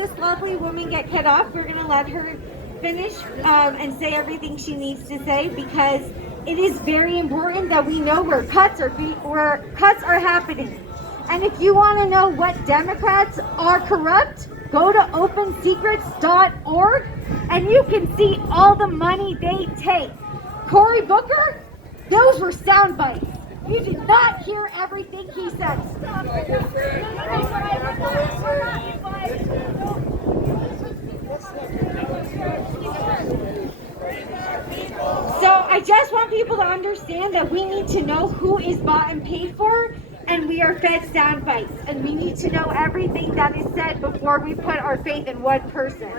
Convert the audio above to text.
this lovely woman get cut off, we're going to let her finish and say everything she needs to say, because it is very important that we know where cuts are happening. And if you want to know what Democrats are corrupt, go to opensecrets.org and you can see all the money they take. Cory Booker, those were sound bites. You did not hear everything he said. So I just want people to understand that we need to know who is bought and paid for, and we are fed sound bites, and we need to know everything that is said before we put our faith in one person.